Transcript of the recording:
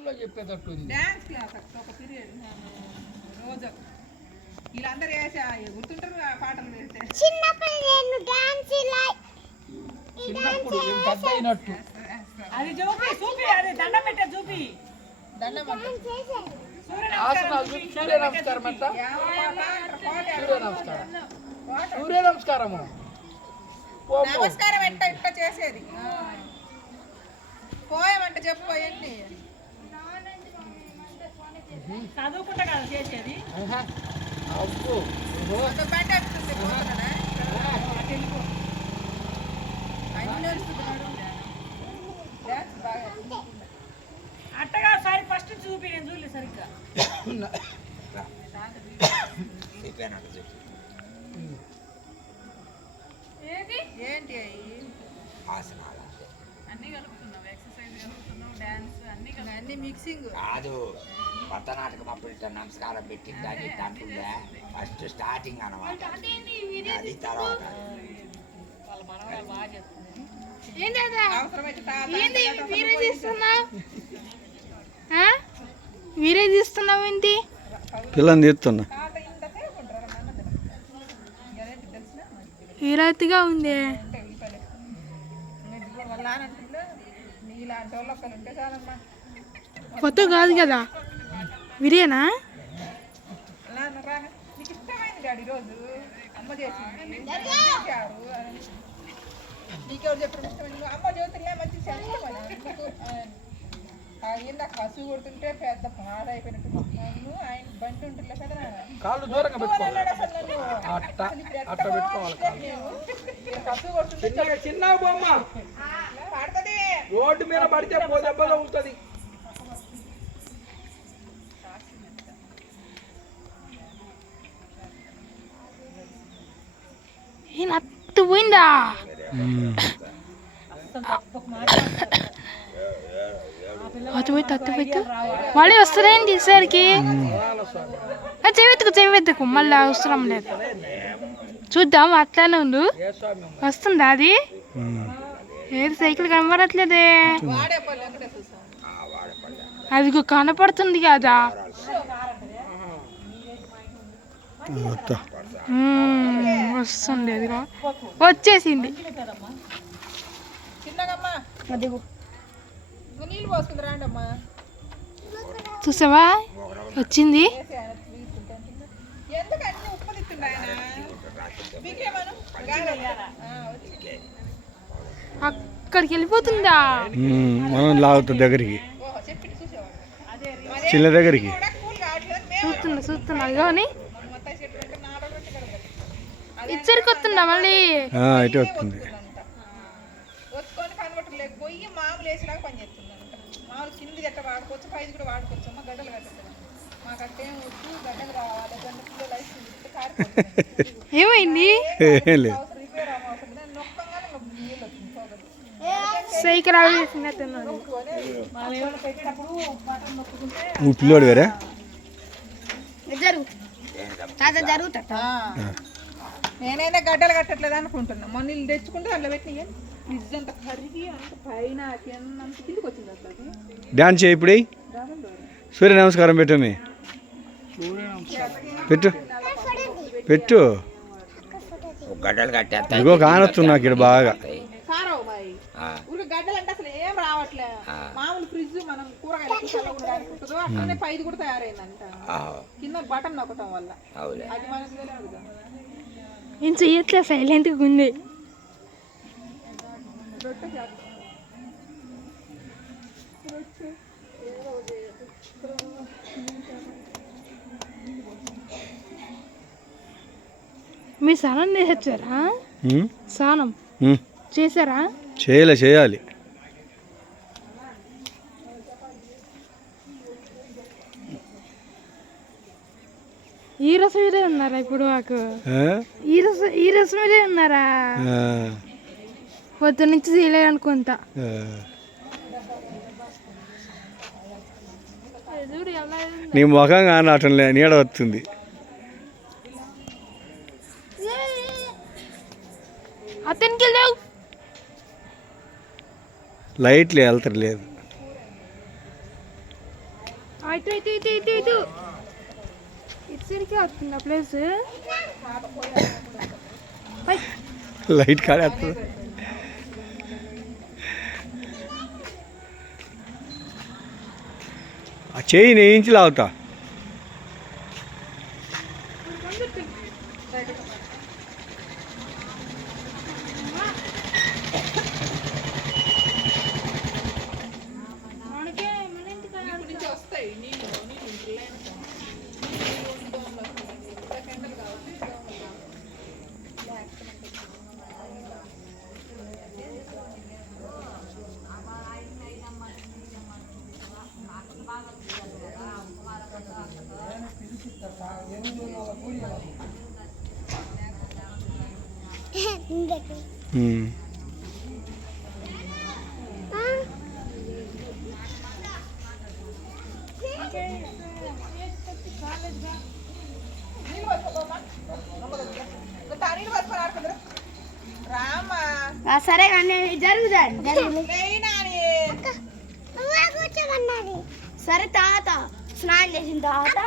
చెప్పేటట్టు dance class ఒక period రోజు వీళ్ళందరూ వేసా గుర్తుంటారు పాటలు వేస్తే చిన్నప్పుడు నేను డాన్స్ చిన్నప్పుడు పెద్ద అయినట్టు అది చూపి చూపి అది దండం పెట్టే చూపి దండం సూర్య నమస్కారం అంట సూర్య నమస్కారము నమస్కారం ఎట్ట ఇట్ట చేసేది పోయమంటే చెప్పండి చదువుకుంటా కదా చేసేది అట్టగా సారి ఫస్ట్ చూపి నేను చూడలేదు సరిగ్గా ఏంటి అన్ని కలుపుతున్నావు ఎక్సర్సైజ్ కలుపుతున్నావు డాన్స్ అన్ని మిక్సింగ్ కాదు కొత్త నాటకం అప్పుడు ఇట్లా నమస్కారం పెట్టిందని దాంట్లో ఫస్ట్ స్టార్టింగ్ అన్నమాట అది తర్వాత వాళ్ళ మనవరాలు బాగా చేస్తుంది వీరే తీస్తున్నావు ఏంటి పిల్లని తీస్తున్నా వీరతిగా ఉంది కొత్త కాదు కదా వీరేనా నీకు ఇష్టమైంది డాడీ రోజు అమ్మ చేసింది నీకెవరు చెప్పిన ఇష్టమైంది అమ్మ జ్యోతిలే మంచి ఇందాక కసు కొడుతుంటే పెద్ద బాధ అయిపోయినట్టు నన్ను ఆయన బండి ఉంటుండే కదా కాళ్ళు దూరంగా పెట్టుకోవాలి అట్ట పెట్టుకోవాలి కసు కొడుతుంటే చిన్న బొమ్మ పడుతుంది రోడ్డు మీద పడితే దెబ్బగా ఉంటుంది అత్తు పోయిందా అత్తుపోయి మళ్ళీ వస్తారేంటి ఈసారికి చెవిత్తుకు మళ్ళీ అవసరం లేదు చూద్దాం అట్లానే ఉండు వస్తుందా అది ఏది సైకిల్ కనబడట్లేదే అది కనపడుతుంది కదా వస్తుంది అది వచ్చేసింది నీళ్ళు పోసుకుంది రాండమ్మా చూసావా వచ్చింది ఎందుకు అన్ని ఉప్పు తిట్టిండు ఆయన మీకేమను అక్కడికి వెళ్ళిపోతుందా మనం లాగుతుంది దగ్గరికి చిన్న దగ్గరికి చూస్తున్నా కానీ ఇచ్చరికి వస్తుందా మళ్ళీ ఇటు వస్తుంది వచ్చుకొని కనబట్టలేదు పోయి మామూలు వేసినాక పని చేస్తుంది మామూలు కింది ఎట్ట వాడుకోవచ్చు పైది కూడా వాడుకోవచ్చు అమ్మ గడ్డలు కట్టలేదు మాకంటే వద్దు గడ్డలు రావాలి గంట పిల్లలు అయితే కారిపోతుంది ఏమైంది రిపేర్ అవసరం నొక్కంగానే నీళ్ళు వచ్చింది సైకిల్ ఆవేసినట్టున్నాడు పెట్టేటప్పుడు బటన్ నొక్కుంటే నువ్వు పిల్లోడు వేరే జరుగుతా నేనైనా గడ్డలు కట్టట్లేదు అనుకుంటున్నా మొన్న నీళ్ళు తెచ్చుకుంటే అందులో పెట్టిన నిజంత కరిగి అంత పైన అంత కిందికి వచ్చింది అసలు అది డాన్స్ చేయి ఇప్పుడు సూర్య నమస్కారం పెట్టు పెట్టు పెట్టు గడ్డలు కట్టేస్తా ఇదిగో కానొస్తుంది నాకు ఇక్కడ బాగా కారవు బాయ్ ఊరికి గడ్డలు అంటే అసలు ఏం రావట్లే మామూలు ఫ్రిడ్జ్ మనం కూరగాయలు అట్లనే పైది కూడా తయారైందంట కింద బటన్ నొక్కటం వల్ల అది మనకు తెలియదు నేను చెయ్యట్లే సైలెంట్గా ఉంది మీ స్నానం చేసారా స్నానం చేశారా చేయాలి ఈ రసం మీదే ఉన్నారా ఇప్పుడు మాకు ఈ రసం మీదే ఉన్నారా పొద్దు నుంచి చేయలేదు అనుకుంటా నీ ముఖం కానటంలే నీడ వస్తుంది అతనికి లేవు లైట్లు వెళ్తారు లేదు ఇటు ఇటు ఇటు ఇటు ఇటు ఇటు సరికి వస్తుంది ఆ ప్లేస్ లైట్ కాడేస్తుంది ఆ చెయ్యి నేయించి లాగుతా ఇప్పటి నుంచి వస్తాయి నీళ్ళు సెకండ్లు కావాలి నీళ్ళు పట్టుకోమా నీళ్ళు పట్టుకొని ఆడుకుందరు రామా సరే కానీ జరుగుతుంది లేనా సరే తాత స్నానం చేసిన తర్వాత